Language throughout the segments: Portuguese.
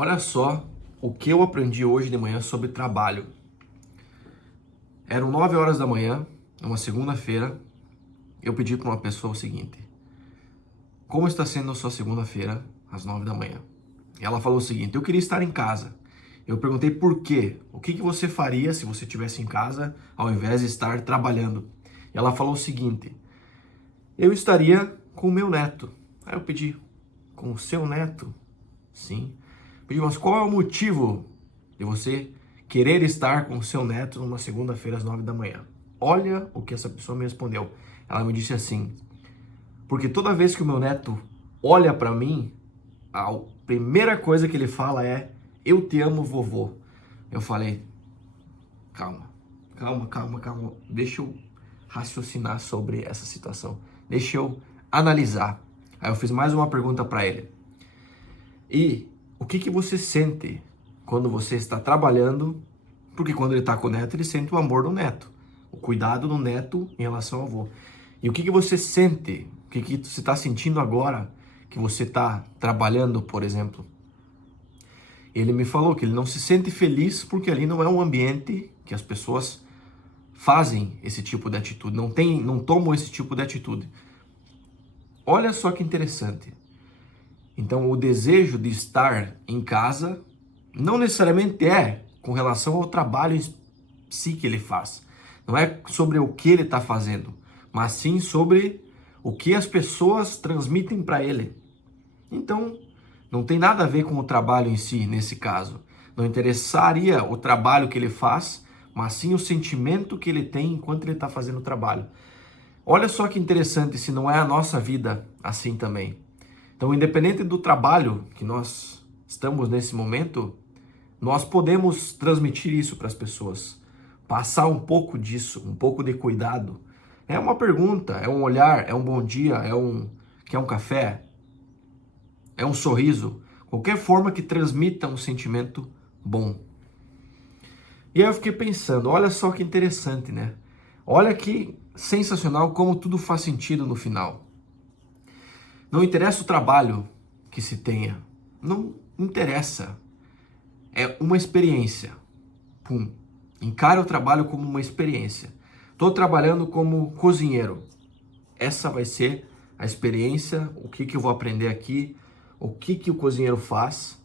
Olha só o que eu aprendi hoje de manhã sobre trabalho. Eram 9 horas da manhã, uma segunda-feira. Eu pedi para uma pessoa o seguinte: como está sendo a sua segunda-feira às 9 da manhã? E ela falou o seguinte: eu queria estar em casa. Eu perguntei por quê? O que você faria se você estivesse em casa ao invés de estar trabalhando? E ela falou o seguinte: eu estaria com o meu neto. Aí eu pedi: com o seu neto? Sim. Pedi: mas qual é o motivo de você querer estar com o seu neto numa segunda-feira às 9 da manhã? Olha o que essa pessoa me respondeu. Ela me disse assim: porque toda vez que o meu neto olha para mim, a primeira coisa que ele fala é: eu te amo, vovô. Eu falei: calma. Deixa eu raciocinar sobre essa situação. Deixa eu analisar. Aí eu fiz mais uma pergunta para ele. E o que você sente quando você está trabalhando? Porque quando ele está com o neto, ele sente o amor do neto, o cuidado do neto em relação ao avô. E o que você sente? O que você está sentindo agora que você está trabalhando, por exemplo? Ele me falou que ele não se sente feliz porque ali não é um ambiente que as pessoas fazem esse tipo de atitude, não tomam esse tipo de atitude. Olha só que interessante. Então, o desejo de estar em casa não necessariamente é com relação ao trabalho em si que ele faz. Não é sobre o que ele está fazendo, mas sim sobre o que as pessoas transmitem para ele. Então, não tem nada a ver com o trabalho em si, nesse caso. Não interessaria o trabalho que ele faz, mas sim o sentimento que ele tem enquanto ele está fazendo o trabalho. Olha só que interessante se não é a nossa vida assim também. Então, independente do trabalho que nós estamos nesse momento, nós podemos transmitir isso para as pessoas. Passar um pouco disso, um pouco de cuidado. É uma pergunta, é um olhar, é um bom dia, quer um café, é um sorriso. Qualquer forma que transmita um sentimento bom. E aí eu fiquei pensando, olha só que interessante, né? Olha que sensacional como tudo faz sentido no final. Não interessa o trabalho que se tenha. Não interessa. É uma experiência. Pum. Encara o trabalho como uma experiência. Estou trabalhando como cozinheiro. Essa vai ser a experiência, o que eu vou aprender aqui, o que o cozinheiro faz.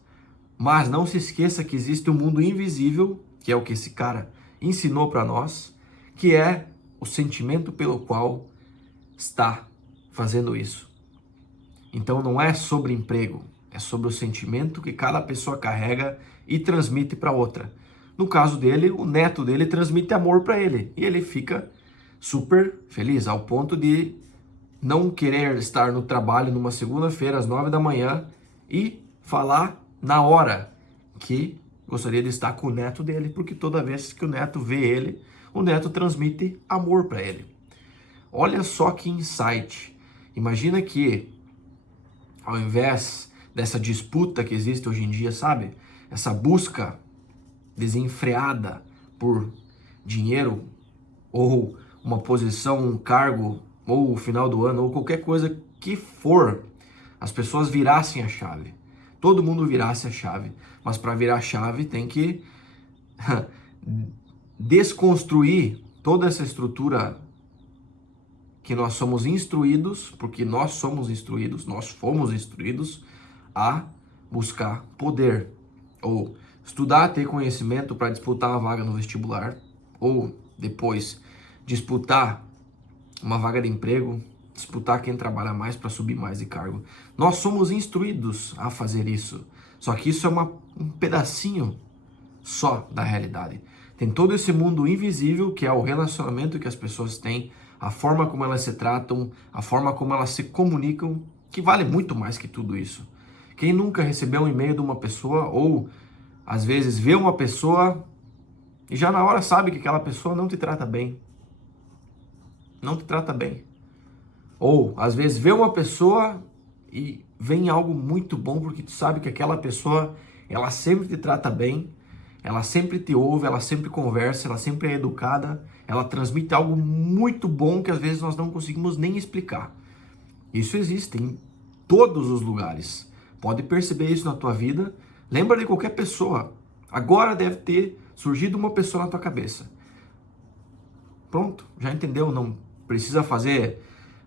Mas não se esqueça que existe um mundo invisível, que é o que esse cara ensinou para nós, que é o sentimento pelo qual está fazendo isso. Então não é sobre emprego, é sobre o sentimento que cada pessoa carrega e transmite para outra. No caso dele, o neto dele transmite amor para ele e ele fica super feliz, ao ponto de não querer estar no trabalho numa segunda-feira às 9 da manhã e falar na hora que gostaria de estar com o neto dele, porque toda vez que o neto vê ele, o neto transmite amor para ele. Olha só que insight. Imagina que ao invés dessa disputa que existe hoje em dia, sabe? Essa busca desenfreada por dinheiro ou uma posição, um cargo, ou o final do ano, ou qualquer coisa que for, as pessoas virassem a chave. Todo mundo virasse a chave. Mas para virar a chave tem que desconstruir toda essa estrutura que nós somos instruídos, porque nós somos instruídos, nós fomos instruídos a buscar poder, ou estudar, ter conhecimento para disputar uma vaga no vestibular, ou depois disputar uma vaga de emprego, disputar quem trabalha mais para subir mais de cargo. Nós somos instruídos a fazer isso, só que isso é um pedacinho só da realidade. Tem todo esse mundo invisível que é o relacionamento que as pessoas têm, a forma como elas se tratam, a forma como elas se comunicam, que vale muito mais que tudo isso. Quem nunca recebeu um e-mail de uma pessoa ou às vezes vê uma pessoa e já na hora sabe que aquela pessoa não te trata bem. Não te trata bem. Ou às vezes vê uma pessoa e vem algo muito bom porque tu sabe que aquela pessoa, ela sempre te trata bem, ela sempre te ouve, ela sempre conversa, ela sempre é educada, ela transmite algo muito bom que às vezes nós não conseguimos nem explicar. Isso existe em todos os lugares. Pode perceber isso na tua vida, Lembra de qualquer pessoa. Agora deve ter surgido uma pessoa na tua cabeça. Pronto, já entendeu? Não precisa fazer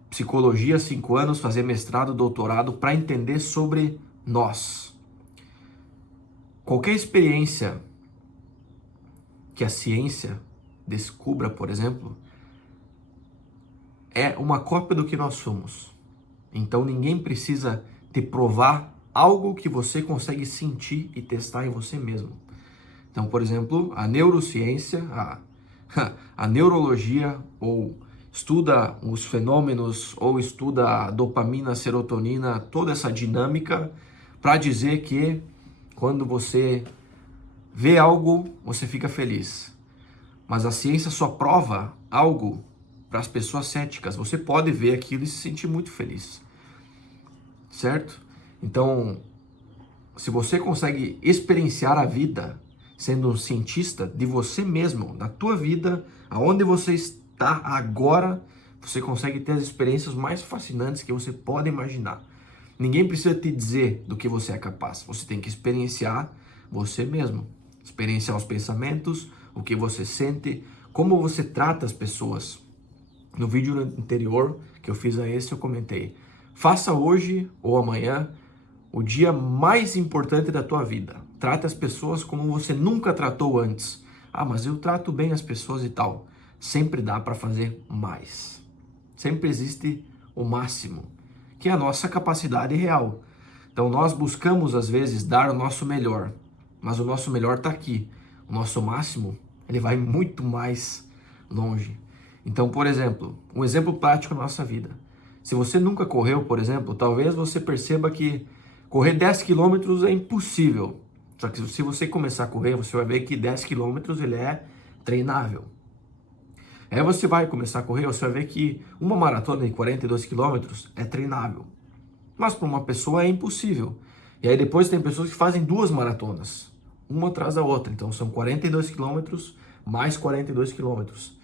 psicologia 5 anos, fazer mestrado, doutorado para entender sobre nós. Qualquer experiência que a ciência descubra, por exemplo, é uma cópia do que nós somos. Então ninguém precisa te provar algo que você consegue sentir e testar em você mesmo. Então, por exemplo, a neurociência, a neurologia, ou estuda os fenômenos, ou estuda a dopamina, a serotonina, toda essa dinâmica, para dizer que quando você vê algo, você fica feliz. Mas a ciência só prova algo para as pessoas céticas. Você pode ver aquilo e se sentir muito feliz. Certo? Então, se você consegue experienciar a vida sendo um cientista de você mesmo, da tua vida, aonde você está agora, você consegue ter as experiências mais fascinantes que você pode imaginar. Ninguém precisa te dizer do que você é capaz. Você tem que experienciar você mesmo. Experienciar os pensamentos, o que você sente, como você trata as pessoas. No vídeo anterior que eu fiz a esse, eu comentei: faça hoje ou amanhã o dia mais importante da tua vida. Trate as pessoas como você nunca tratou antes. Ah, mas eu trato bem as pessoas e tal. Sempre dá para fazer mais. Sempre existe o máximo, que é a nossa capacidade real. Então nós buscamos às vezes dar o nosso melhor, mas o nosso melhor está aqui. O nosso máximo, ele vai muito mais longe. Então, por exemplo, um exemplo prático na nossa vida. Se você nunca correu, por exemplo, talvez você perceba que correr 10 quilômetros é impossível. Só que se você começar a correr, você vai ver que 10 quilômetros ele é treinável. Aí você vai começar a correr, você vai ver que uma maratona de 42 quilômetros é treinável. Mas para uma pessoa é impossível. E aí depois tem pessoas que fazem 2 maratonas, uma atrás da outra. Então são 42 quilômetros mais 42 quilômetros.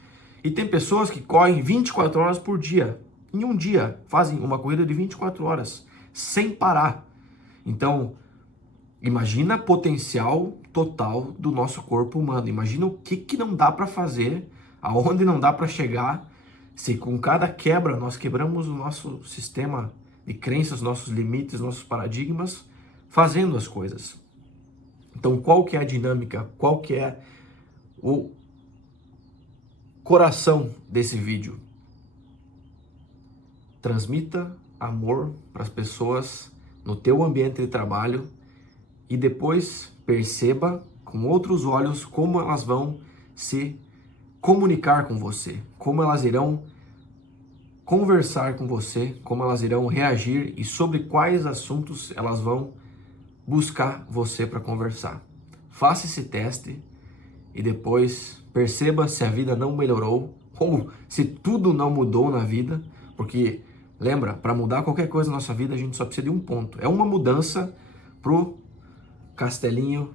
E tem pessoas que correm 24 horas por dia. Em um dia fazem uma corrida de 24 horas, sem parar. Então, imagina o potencial total do nosso corpo humano. Imagina o que não dá para fazer, aonde não dá para chegar, se com cada quebra nós quebramos o nosso sistema de crenças, nossos limites, nossos paradigmas, fazendo as coisas. Então, qual que é a dinâmica? Qual que é o coração desse vídeo? Transmita amor para as pessoas no teu ambiente de trabalho e depois perceba com outros olhos como elas vão se comunicar com você, como elas irão conversar com você, como elas irão reagir e sobre quais assuntos elas vão buscar você para conversar. Faça esse teste e depois perceba se a vida não melhorou ou se tudo não mudou na vida, porque lembra, para mudar qualquer coisa na nossa vida a gente só precisa de um ponto. É uma mudança pro castelinho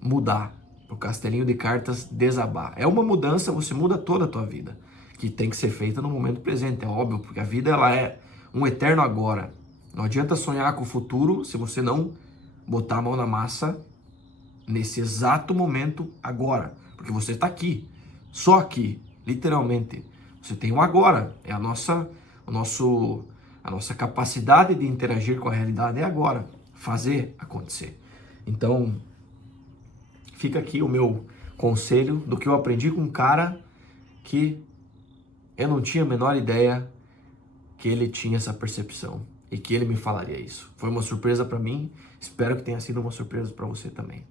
mudar, pro castelinho de cartas desabar. É uma mudança, você muda toda a tua vida, que tem que ser feita no momento presente, é óbvio, porque a vida ela é um eterno agora. Não adianta sonhar com o futuro se você não botar a mão na massa nesse exato momento agora, porque você está aqui, só aqui, literalmente. Você tem o agora, é a nossa capacidade de interagir com a realidade é agora, fazer acontecer. Então, fica aqui o meu conselho do que eu aprendi com um cara que eu não tinha a menor ideia que ele tinha essa percepção e que ele me falaria isso. Foi uma surpresa para mim, espero que tenha sido uma surpresa para você também.